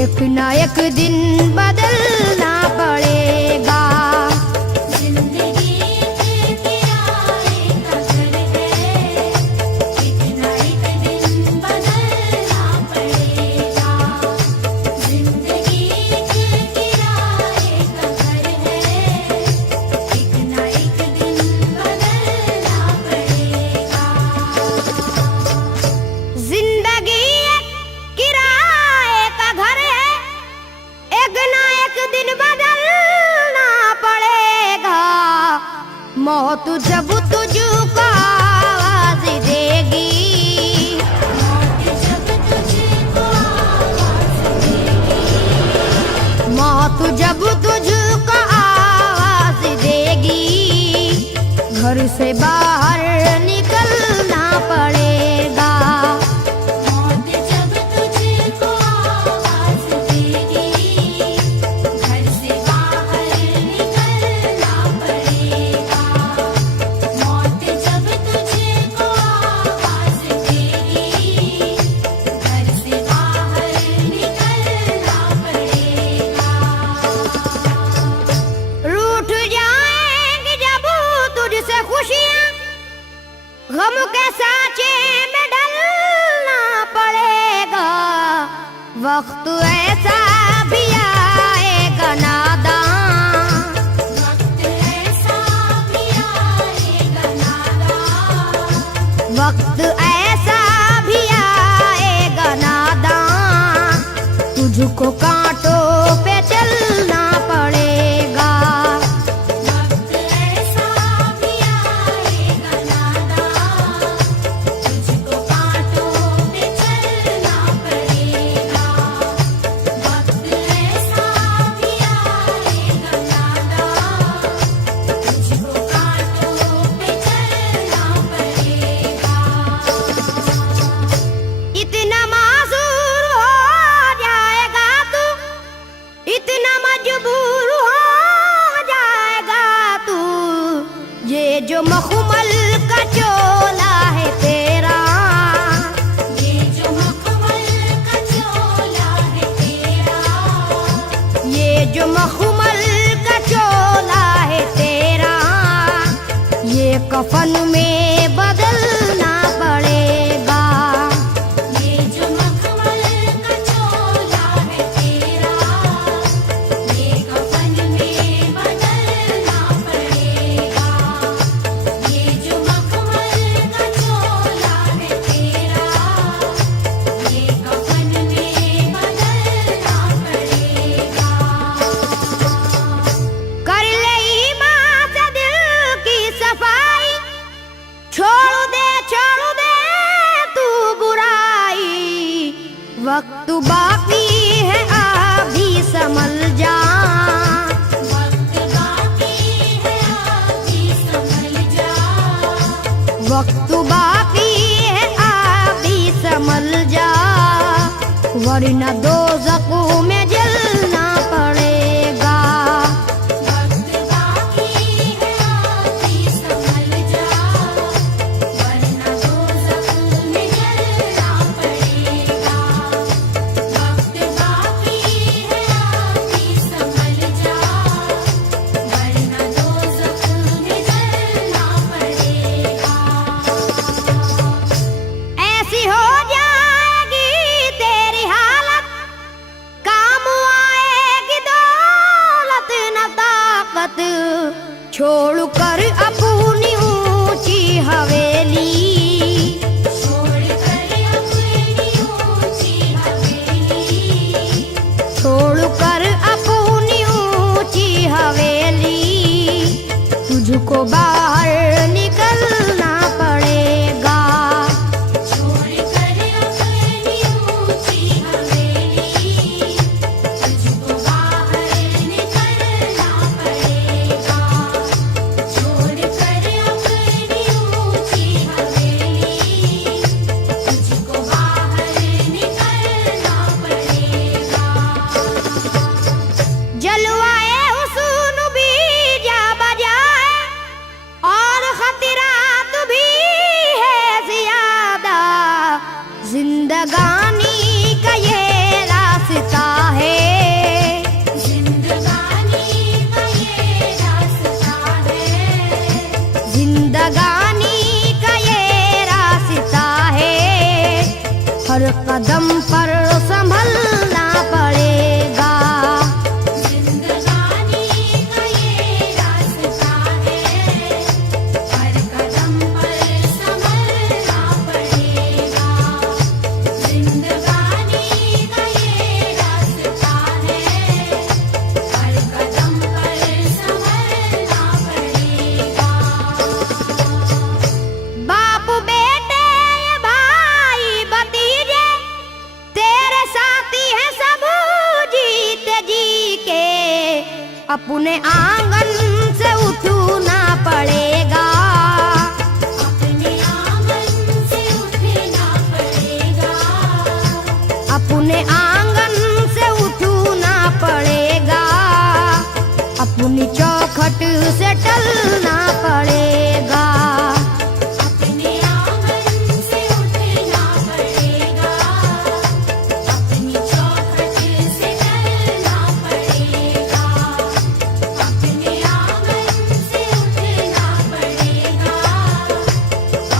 एक ना एक दिन बदलना पड़ेगा। जिंदगी के किराए का घर है, एक ना एक दिन बदलना पड़ेगा। जिंदगी के किराए का घर है, एक ना एक दिन बदलना पड़ेगा। जिंदगी एक किराए का घर है, एक ना एक दिन बदलना पड़ेगा। मौत जब तुझको आवाज देगी, मौत जब तुझको आवाज देगी, मौत जब तुझको आवाज देगी, घर से बाहर निकलना पड़ेगा। मौत जब तुझको आवाज देगी, घर से बाहर निकलना पड़ेगा। मौत जब तुझको आवाज देगी, घर से बाहर निकलना पड़ेगा। रूठ जाएंगी जब तुझसे खुशियां, गम के साँचे में ढलना पड़ेगा। वक्त ऐसा भी आएगा नादान, वक्त ऐसा भी आएगा नादान, वक्त ऐसा भी आएगा नादान, तुझको कांटों पे चलना पड़ेगा। वक्त ऐसा भी आएगा नादान, तुझको कांटों पे चलना पड़ेगा। वक्त ऐसा भी आएगा नादान, तुझको कांटों पे चलना पड़ेगा। इतना मासूर हो जाएगा तू, इतना मजबूर हो जाएगा तू, ये जो मखमल का चोला है तेरा, ये जो मखमल का चोला है तेरा, ये जो मखमल का चोला है तेरा, ये कफन में बदलना पड़ेगा। ये जो मखमल का चोला है तेरा, ये कफन में बदलना पड़ेगा। ये जो मखमल का चोला है तेरा, ये कफन में बदलना पड़ेगा। कर ले ईमान से दिल की सफाई, छोड़ दे तू बुराई, वक्त बाकी है अभी संभल जा। वक्त बाकी है अभी संभल जा, वक्त बाकी है अभी संभल जा, वरना दोज़ख में जलना पड़ेगा। वक्त बाकी है अभी संभल जा, वरना दोज़ख में जलना पड़ेगा। वक्त बाकी है अभी संभल जा, वरना दोज़ख में जलना पड़ेगा। ऐसी हो जाएगी तेरी हालत, काम आएगी दौलत न ताकत, छोड़ कर अपनी ऊंची हवेली, छोड़ कर अपनी ऊंची हवेली, छोड़ कर अपनी ऊंची हवेली, तुझको बाहर निकलना पड़ेगा। छोड़ कर अपनी ऊंची हवेली, तुझको बाहर निकलना पड़ेगा। छोड़ कर अपनी ऊंची हवेली, तुझको बाहर निकलना पड़ेगा। जलवाए हुस्न भी जा बजाए, और खतरात भी है जियादा, जिंदगानी का ये रास्ता है। कदम पर संभलना पड़ेगा। जिंदगानी का ये रास्ता है, हर कदम पर संभलना पड़ेगा। जिंदगानी का ये रास्ता है, हर कदम पर संभलना पड़ेगा। बाप बेटे भाई भतीजे तेरे साथी हैं सब जीते जी के, अपने आंगन से उठना पड़ेगा। अपने आंगन से उठना पड़ेगा। अपने आंगन से उठना पड़ेगा। अपनी चौखट से टलना पड़ेगा। अपने आंगन से उठना पड़ेगा। अपनी चौखट से टलना पड़ेगा। अपने आंगन से उठना पड़ेगा।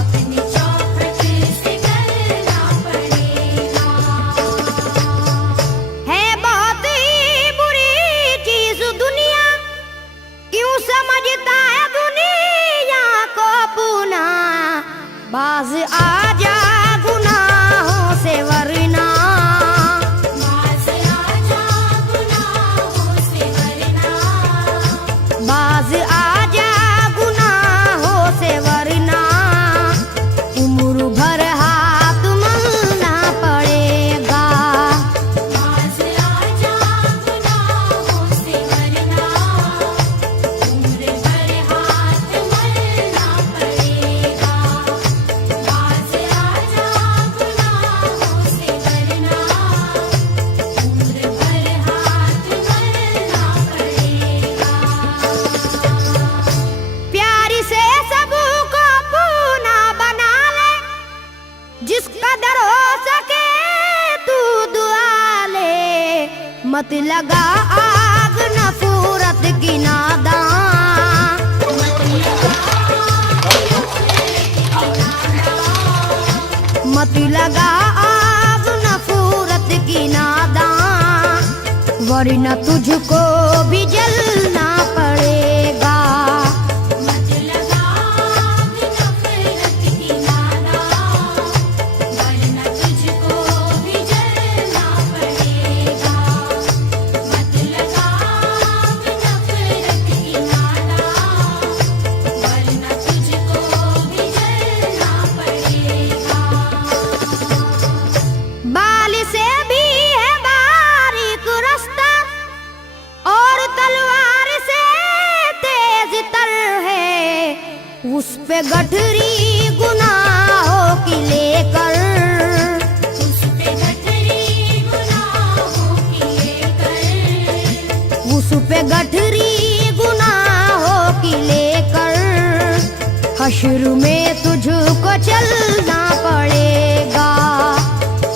अपनी चौखट से टलना पड़ेगा। है बहुत ही बुरी चीज दुनिया, क्यों समझता है दुनिया को अपना। बाज आजा गुनाहों से वरना, बाज आजा गुनाहों से वरना। बाज आजा गुनाहों से वरना। उम्र भर हाथ मलना पड़ेगा। बाज आजा गुनाहों से वरना। उम्र भर हाथ मलना पड़ेगा। बाज आजा गुनाहों से वरना। उम्र भर हाथ मलना पड़ेगा। प्यारी से सबको अपना बना ले, जिस कदर हो सके तू दुआ ले। मत लगा आग नफरत की नादान, मत लगा आग नफरत की नादान, वरना तुझको भी जलना पड़ेगा। मत लगा आग नफरत की नादान, वरना तुझको भी जलना पड़ेगा। मत लगा आग नफरत की नादान, वरना तुझको भी जलना पड़ेगा। बाल से भी है बारीक रास्ता, और तलवार से तेज तर है। उस पे गठरी गुनाहों की लेकर, उस पे गठरी गुनाहों की लेकर। उस पे गठरी गुनाहों की लेकर। हश्र में तुझको चलना पड़ेगा।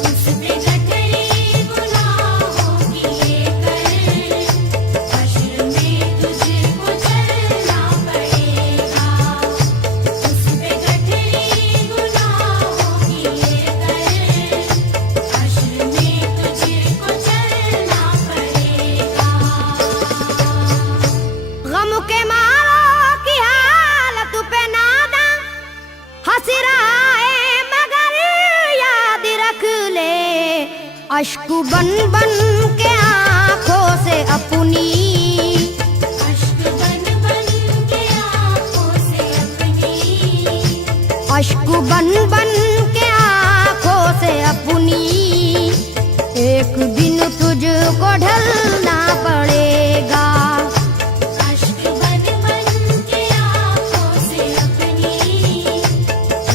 उस पे गठरी गुनाहों की लेकर। हश्र में तुझको चलना पड़ेगा। उस पे गठरी गुनाहों की लेकर। हश्र में तुझको चलना पड़ेगा। गम के मारों की हालत पे नादा हंस रहा है, मगर याद रख ले। अश्क बन बन के आंखों से अपनी, अश्क बन बन के आँखों से अपनी। अश्क बन बन के आंखों से अपनी। एक दिन तुझको ढलना पड़ेगा। अश्क बन बन के आँखों से अपनी।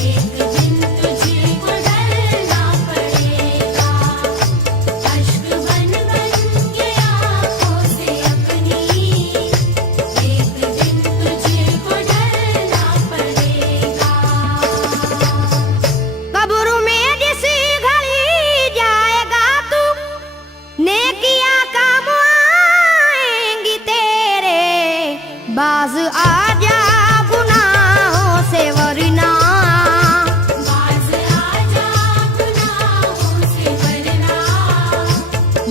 एक दिन तुझको ढलना पड़ेगा। अश्क बन बन के आँखों से अपनी। एक दिन तुझको ढलना पड़ेगा। कब्र में जिस घड़ी जाएगा तू, नेकिया का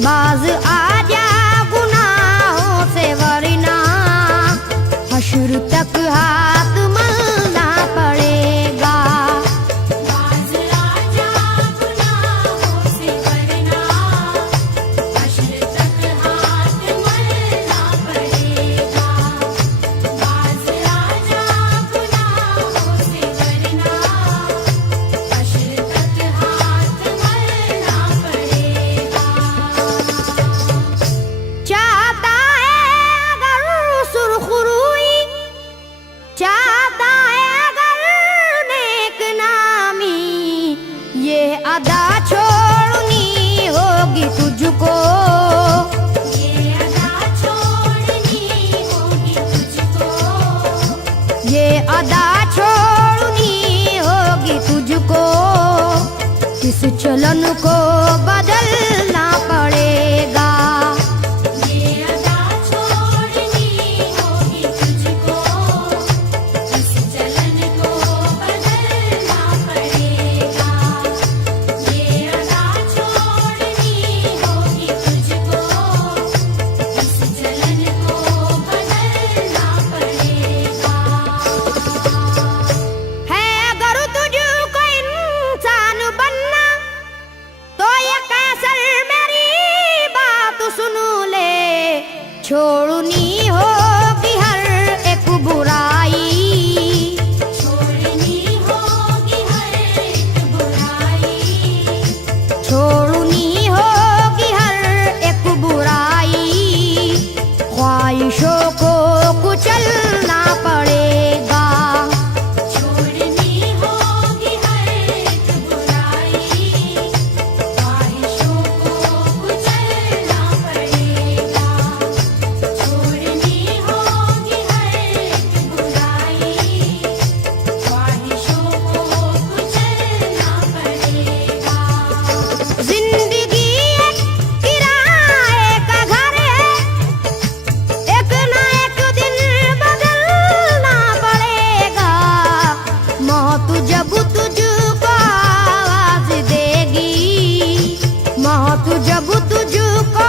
बाज आजा गुनाहों से वरना हश्र तक हाथ मलना पड़ेगा। बाज आजा गुनाहों से वरना हश्र तक हाथ मलना पड़ेगा। बाज आजा गुनाहों से वरना हश्र तक हाथ मलना पड़ेगा। चाहता है अगर सुरखरुई, चाहता है अगर नेक नामी, ये अदा छोड़नी होगी तुझको। ये अदा छोड़नी होगी तुझको। ये अदा छोड़नी होगी तुझको। इस चलन को बदलना पड़ेगा। ये अदा छोड़नी होगी तुझको। इस चलन को बदलना पड़ेगा। ये अदा छोड़नी होगी तुझको। इस चलन को बदलना पड़ेगा। है अगर तुझको इंसान बनना तो ये कैसर मेरी बात सुन ले। छोड़नी होगी हर एक बुराई, छोड़नी होगी हर एक बुराई। छोड़नी होगी हर एक बुराई। ख्वाहिशों को कुचलना पड़ेगा। छोड़नी होगी हर एक बुराई। ख्वाहिशों को कुचलना पड़ेगा। छोड़नी होगी हर एक बुराई। ख्वाहिशों को कुचलना पड़ेगा। जिंदगी एक किराए का घर है, एक ना एक दिन बदलना पड़ेगा। मौत जब तुझको आवाज देगी, मौत जब तुझको